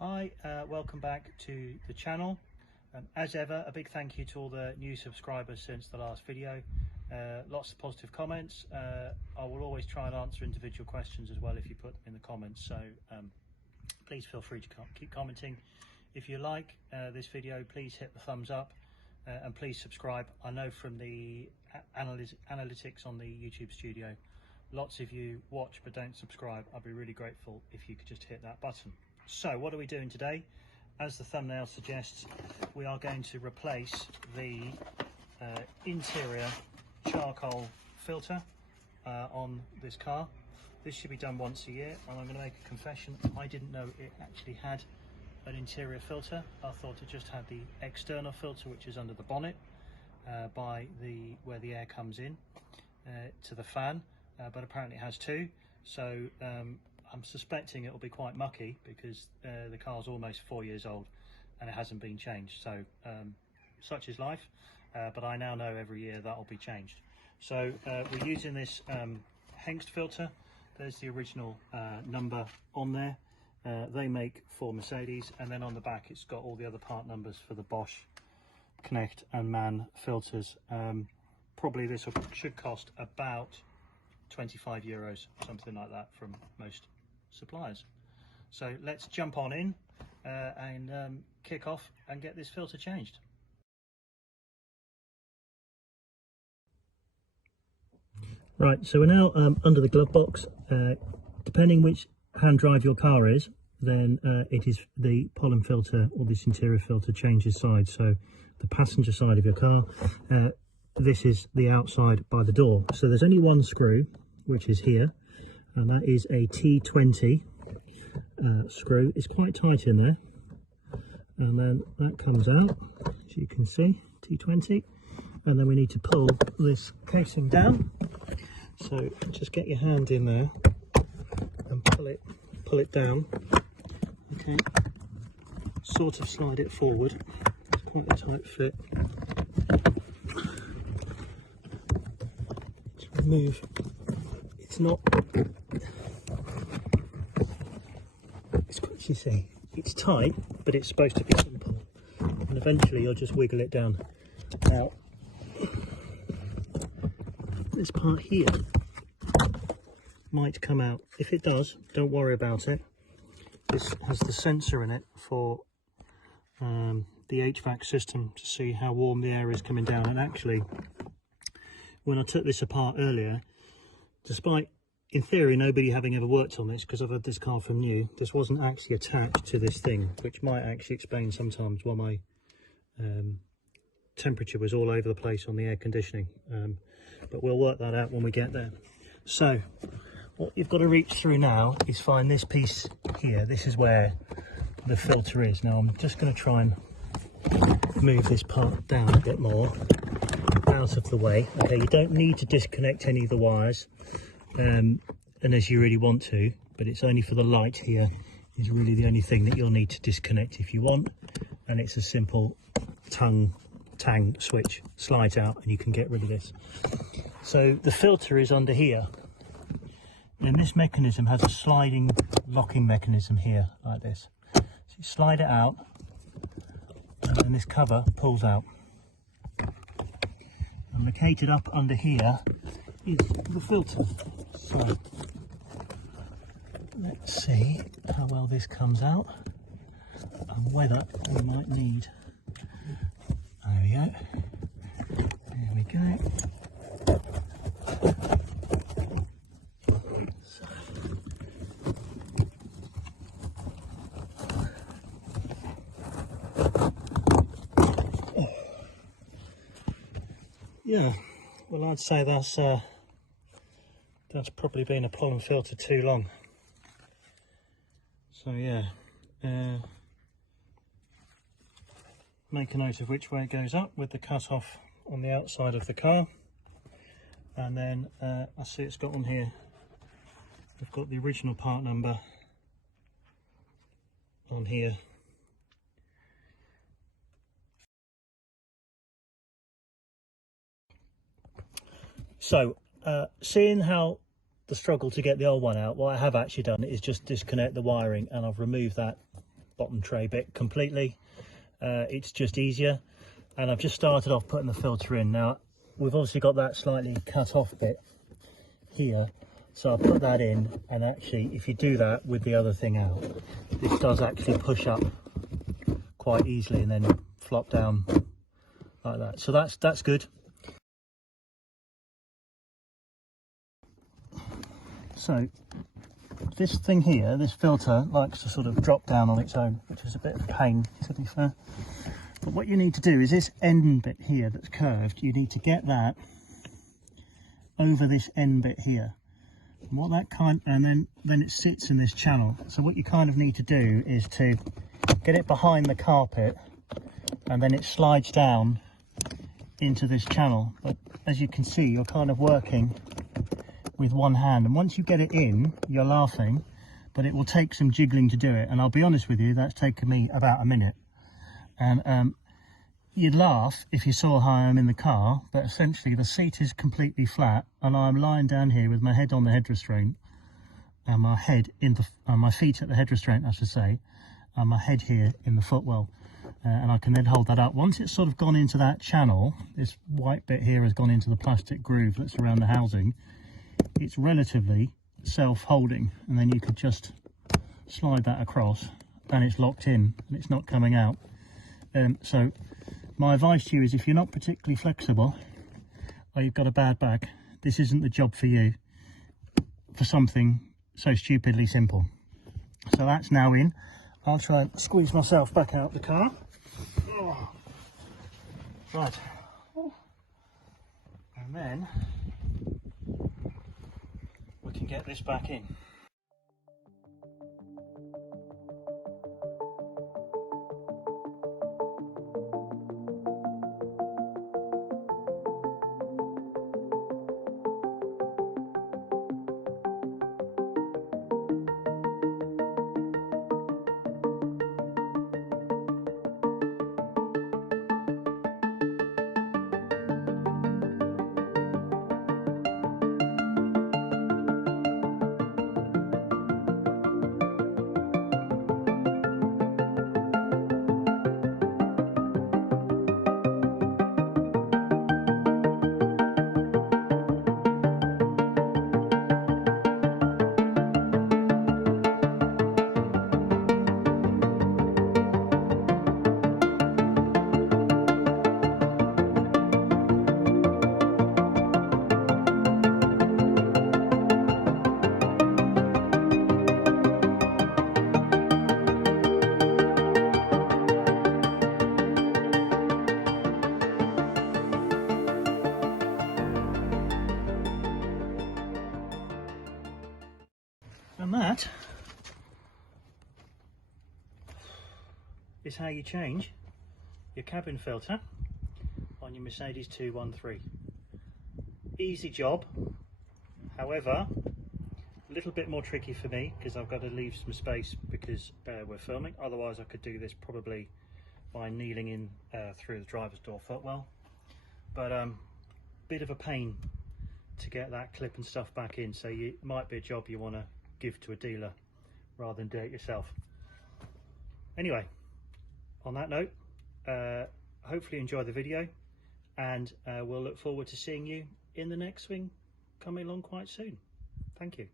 Hi, welcome back to the channel. As ever, a big thank you to all the new subscribers since the last video. Lots of positive comments. I will always try and answer individual questions as well if you put them in the comments, so please feel free to keep commenting. If you like this video, please hit the thumbs up and please subscribe. I know from the analytics on the YouTube studio, lots of you watch but don't subscribe. I'd be really grateful if you could just hit that button. So what are we doing today? As the thumbnail suggests, we are going to replace the interior charcoal filter on this car. This should be done once a year, and I'm going to make a confession. I didn't know it actually had an interior filter. I thought it just had the external filter, which is under the bonnet by where the air comes in to the fan, but apparently it has two. So I'm suspecting it'll be quite mucky because the car's almost 4 years old and it hasn't been changed. So such is life, but I now know every year that'll be changed. So we're using this Hengst filter. There's the original number on there. They make for Mercedes, and then on the back it's got all the other part numbers for the Bosch, Knecht and Mann filters. Probably this should cost about 25 euros, something like that, from most suppliers. So let's jump on in and kick off and get this filter changed. Right, so we're now under the glove box. Depending which hand drive your car is, then it is the Pollen filter, or this interior filter, changes side. So the passenger side of your car, this is the outside by the door. So there's only one screw, which is here, and that is a T20 screw. It's quite tight in there, and then that comes out, as you can see, T20, and then we need to pull this casing down. So just get your hand in there and pull it down. Okay, sort of slide it forward. It's quite a tight fit. To remove, it's not, you see, it's tight, but it's supposed to be simple, and eventually you'll just wiggle it down. Now this part here might come out. If it does, don't worry about it. This has the sensor in it for the HVAC system to see how warm the air is coming down. And actually, when I took this apart earlier, despite in theory nobody having ever worked on this, because I've had this car from new, this wasn't actually attached to this thing, which might actually explain sometimes why my temperature was all over the place on the air conditioning, but we'll work that out when we get there. So what you've got to reach through now is find this piece here. This is where the filter is. Now I'm just going to try and move this part down a bit more out of the way. Okay, you don't need to disconnect any of the wires unless you really want to, but it's only for the light here is really the only thing that you'll need to disconnect if you want, and it's a simple tang switch, slides out and you can get rid of this. So the filter is under here, and this mechanism has a sliding locking mechanism here like this. So you slide it out and then this cover pulls out, and located up under here is the filter. So let's see how well this comes out and whether we might need, there we go, there we go. Yeah, well, I'd say that's probably been a Pollen filter too long. So yeah, make a note of which way it goes up with the cut off on the outside of the car, and then I see it's got on here, I've got the original part number on here. So seeing how the struggle to get the old one out, what I have actually done is just disconnect the wiring, and I've removed that bottom tray bit completely. It's just easier, and I've just started off putting the filter in. Now we've obviously got that slightly cut off bit here, so I'll put that in, and actually if you do that with the other thing out, this does actually push up quite easily and then flop down like that, so that's good. So this thing here, this filter, likes to sort of drop down on its own, which is a bit of a pain, to be fair. But what you need to do is this end bit here that's curved, you need to get that over this end bit here. And what that and then it sits in this channel. So what you kind of need to do is to get it behind the carpet, and then it slides down into this channel. But as you can see, you're kind of working with one hand, and once you get it in, you're laughing, but it will take some jiggling to do it. And I'll be honest with you, that's taken me about a minute. And you'd laugh if you saw how I'm in the car, but essentially the seat is completely flat, and I'm lying down here with my head on the head restraint, and my head in the my feet at the head restraint, I should say, and my head here in the footwell. And I can then hold that up. Once it's sort of gone into that channel, this white bit here has gone into the plastic groove that's around the housing. It's relatively self-holding, and then you could just slide that across and it's locked in and it's not coming out. So my advice to you is, if you're not particularly flexible or you've got a bad back, this isn't the job for you for something so stupidly simple. So that's now in. I'll try and squeeze myself back out the car. Oh. Right. Oh. And then we can get this back in. And that is how you change your cabin filter on your Mercedes 213. Easy job, however a little bit more tricky for me because I've got to leave some space because we're filming. Otherwise I could do this probably by kneeling in through the driver's door footwell, but bit of a pain to get that clip and stuff back in, so it might be a job you want to give to a dealer rather than do it yourself. Anyway, on that note, hopefully enjoy the video, and we'll look forward to seeing you in the next swing coming along quite soon. Thank you.